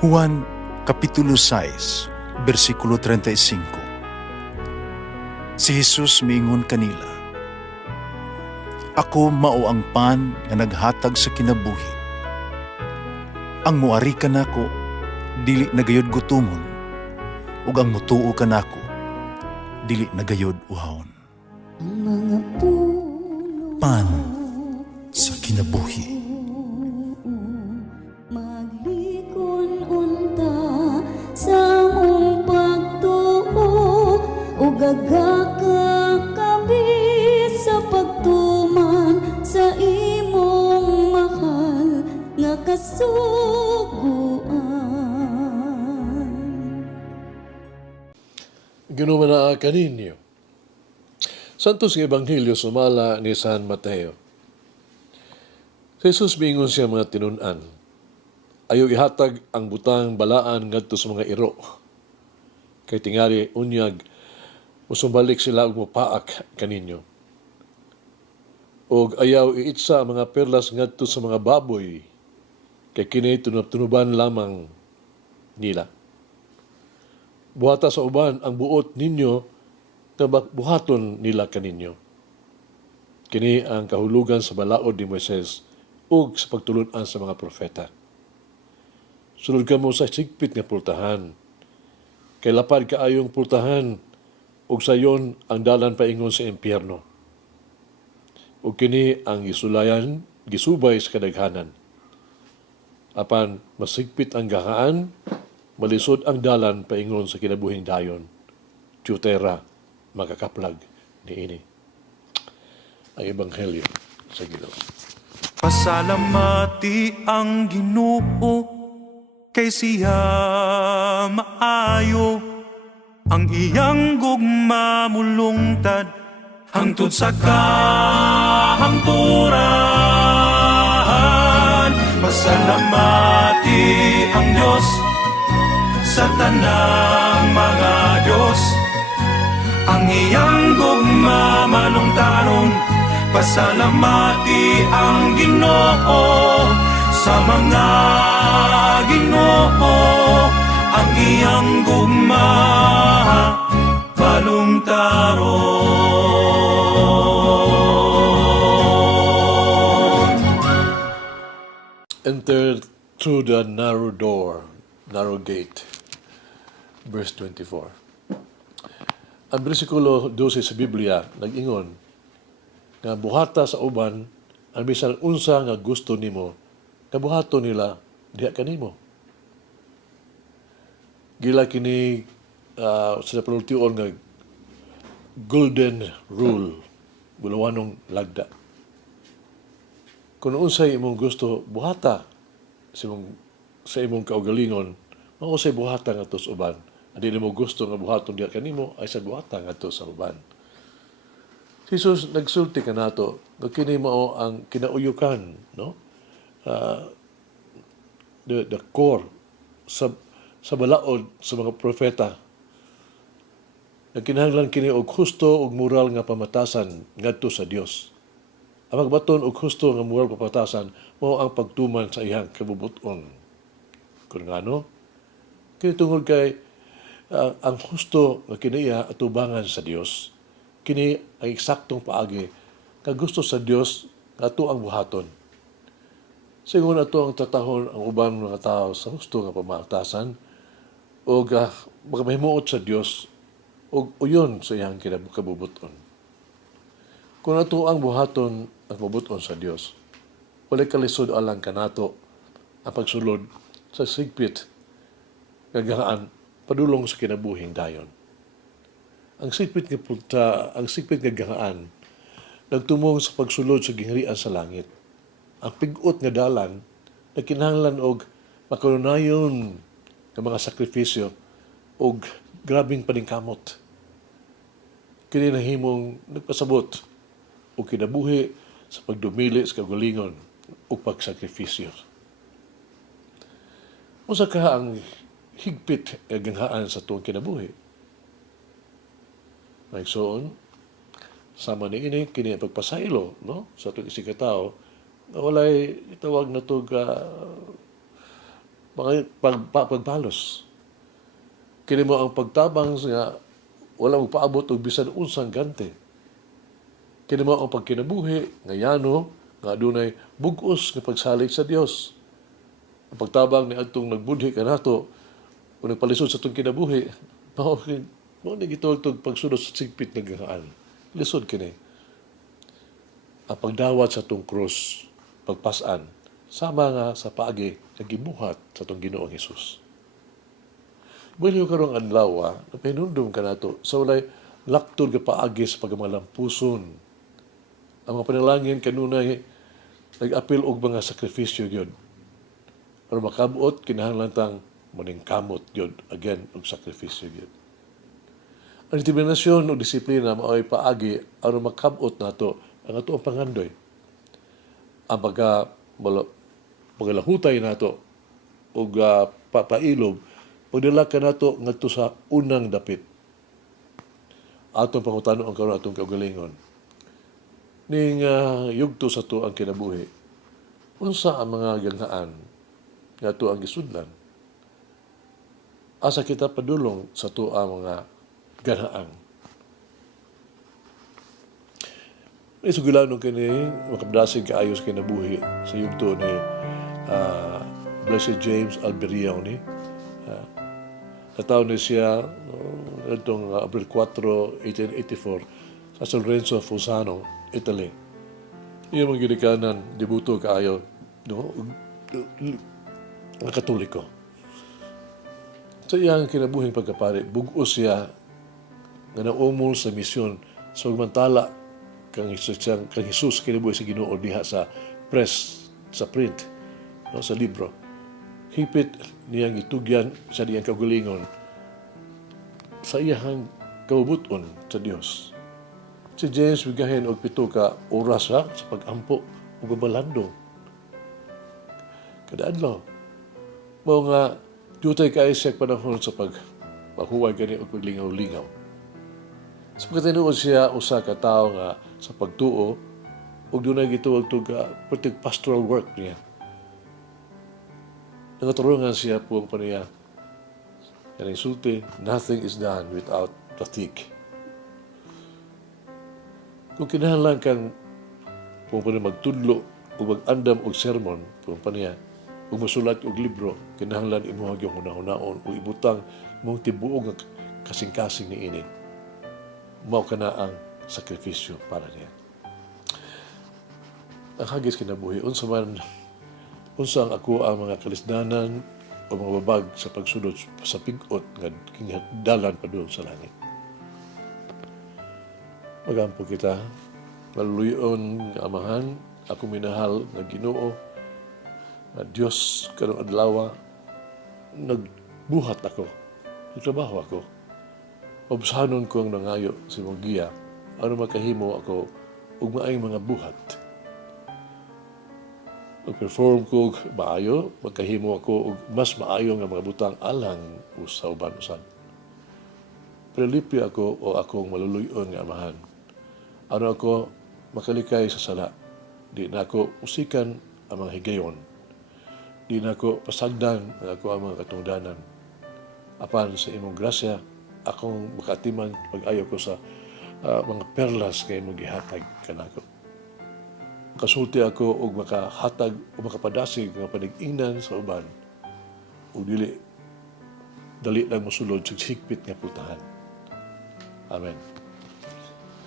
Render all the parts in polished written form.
Juan Kapitulo 6, versikulo 35. Si Jesus miingon kanila, "Ako mao ang pan nga naghatag sa kinabuhi. Ang muari kanako dili nagayod gutomon, ug ang mutuo kanako dili nagayod uhawon." Ang mga puno Pan sa kinabuhi. maglikon unta sa mong pagtuo ug gagaka kami sa pagtuman sa imong mahal nga kasuguan. Ginumanaa kaninyo. Santos nga Ebanghelyo sumala ni San Mateo. Si Jesus miingon siya mga tinun-an. Ayaw ihatag ang butang balaan ngadto sa mga iro. Kay tingali unyag musumbalik sila og mopaak kaninyo. Og ayaw iitsa ang mga perlas ngadto sa mga baboy. Kay kini tunuban lamang nila. Buhata sa uban ang buot ninyo na buhaton nila kaninyo. Kini ang kahulugan sa balaod ni Moises ug sa pagtulun-an sa mga propeta. Sunod ka mo sa sigpit nga pultahan. Kay lapad kaayong pultahan ug sayon ang dalan paingon sa impyerno. Ug kini ang gisulayan, gisubay sa kadaghanan. Apan masigpit ang gahaan, malisod ang dalan paingon sa kinabuhing dayon. Tiyutera, makakaplag ni ini. Ang Ebanghelyo sa Ginoo. Pasalamati ang Ginoo kay siya maayo, ang iyang gugma mulungtad hangtod sa kahangturan. Pasalamati ang Diyos sa tanang mga Diyos, ang iyang gugma malungtaron. Pasalamati ang Ginoo sa mga Ginoo, ang iyang gugma malungtaron. Enter through the narrow door, narrow gate. Verse 24. Ang bersikulo 12 sa Biblia nag-ingon nga buhata sa uban ang bisan unsa nga gusto nimo nga buhaton nila diha kanimo. Gila kini sa palultion nga golden rule, bulawanong lagda. Kung unsay imong gusto buhata sa imong kaugalingon, mao say buhata nga tos uban. Adi mo gusto nga buhaton diha kanimo ay sa buhata ngadto sa uban. Jesus nagsulti kanato nga kini mao ang kinauyukan, no? The core sa balaod sa mga propeta. Nagkinahanglan kini og husto ug moral nga pamatasan ngadto sa Dios. Ang magbaton og husto nga moral pamatasan mao ang pagtuman sa iyang kabubuton. Kung ngano, kini tungod kay ang husto nga kiniya atubangan sa Dios. Kini ang eksaktong paagi nga gusto sa Dios nga ato ang buhaton. Sigon ato ang tatahon ang ubang mga tao sa husto nga pamatasan o magmahimuot sa Dios o uyon sa iyang kabubuton. Kung ato ang buhaton ang kabubuton sa Dios, wala kalisod alang kanato ang pagsulod sa sigpit gagaan padulong sa kinabuhing dayon. Ang sigpit nga gahaan nagtumong sa pagsulod sa gingharian sa langit. Ang pig-ot nga dalan nagkinahanglan og makanunayon ng mga sakripisyo og grabing paningkamot. Kini nahimong nagpasabot og kinabuhi sa pagdumili sa kagalingon ug pagsakripisyo. Usa ka ang higpit ganghaan sa tuwang kinabuhi. Nagsoon, sama ni ini, kini ang pagpasaylo, no? Sa itong isikatao, walay itawag na ito pagbalos. Kini mo ang pagtabang nga wala magpaabot og bisan unsang gante. Kini mo ang pagkinabuhi nga yano nga adunay bug-os nga pagsalig sa Dios. Ang pagtabang ni adtong nagbudhi kanato o nagpalisod sa atong kinabuhi, mao ni gitultog pagsunod sa sigpit nga gahaan. Lisod kini. Ang pagdawat sa atong krus, pagpasan, sama nga sa paagi nga gibuhat sa atong Ginoong Hesus. Buhay karong adlaw, napinundom ka nato sa walay laktod ka paagi sa pagmalampuson. Ang mga panalangin kanunay nag-apil og mga sakripisyo gyud. Para makabuot kinahanglan tang maningkamot gyud again og sakripisyo gyud. Ang determinasyon o disiplina mao'y paagi aron makabot nato ang ato ang pangandoy. Ang paglalahutay nato og papailob pagdala ka nato ngadto sa unang dapit. Atong pangutano ang karon atong kaugalingon. Ning yugto sa to ang kinabuhi. Unsa ang mga ganghaan nga to ang gisudlan? Asa kita padulong sa to ang mga ganghaan? Isugilanon kini makabdasig kaayos kinabuhi sa yugto ni Blessed James Alberiao ni. Nataon na siya itong Abril 4, 1884 sa San Lorenzo Fusano, Italy. Iyon mga ginikanan, debuto kaayo ang Katoliko. Sa iyang kinabuhing pagkapari, bugos siya nga naumol sa misyon sa magmantala kang Jesus kinabuhi sa Ginoo diha sa press, sa print, no, sa libro. Hipit niyang itugyan sa diyang kaugalingon sa iyang kabubuton sa Dios. Si James bigahin og 7 ka oras sa pagampo ug babalandong. Kada adlaw mao nga dutay kay siya panahon sa pagpahuway kani og paglingaw-lingaw. Sa pagkatinuod siya usa ka tawo nga sa pagtuo ug dunay gituog pastoral work niya. Nagaturungan siya po ang paniya. Yan insulti, nothing is done without fatigue. Kung kinahanglan kang po magtudlo o mag-andam og sermon po ang paniya, o masulat og libro, kinahanglan imuhag yung hunahon o ibutang mong tibuog ng kasing-kasing ni inin. Mao ka na ang sakripisyo para niya. Ang hagis kinabuhi, unsa ang ako ang mga kalisdanan o mga babag sa pagsunod sa pigot nga dalan pa doon sa langit. Magampo kita, maluluyon nga amahan, ako minahal na Ginoo, na Diyos karong adlaw, nagbuhat ako, nagtrabaho ako. Obsahanon ko ang nangayo sa imong giya, ano makahimo ako ug maayong mga buhat. Mag-perform ko maayo, magkahimo ako og mas maayo nga mga butang alang sa uban-usan. Prelipi ako o akong maluluyon nga amahan. Ano ako makalikay sa sala. Di na ako usikan ang mga higayon. Di na ako pasagdan ang ako ang mga katungdanan. Apan sa imong grasya, akong makatiman pag-ayo ko sa mga perlas kay imong gihatag kanako. Kasulti ako og makahatag o makapadasig nga panig-ingnan sa uban o dili lang mosulod sa higpit nga putahan. Amen.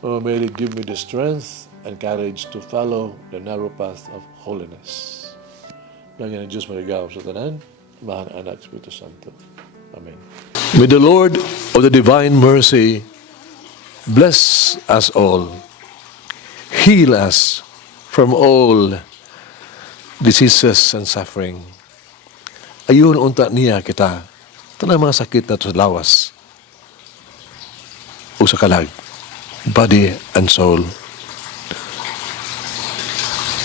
Mama Mary, give me the strength and courage to follow the narrow path of holiness. Langyan ng Diyos marigaw sa tanan, mahang anak, Espiritu Santo. Amen. May the Lord of the divine mercy bless us all, heal us from all diseases and suffering. Ayun unta niya kita, tanang mga sakit na sa lawas o sa kalag, body and soul.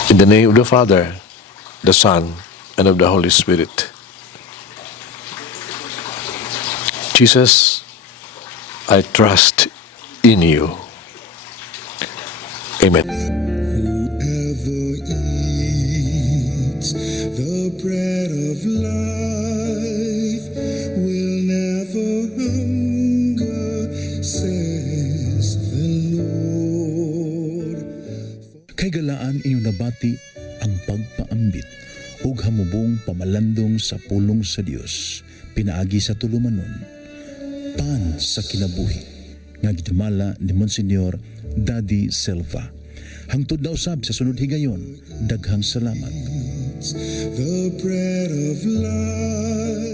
In the name of the Father, the Son, and of the Holy Spirit. Jesus, I trust in you. Amen. Whoever eats the bread of life Mahigalaan inyong nabati ang pagpaambit ug hamubong pamalandong sa pulong sa Dios pinaagi sa tulumanon. Pan sa kinabuhi nga gidumala ni Monsignor Daddy Silva. Hangtod na usab sa sunod higayon, daghang salamat. The bread of life.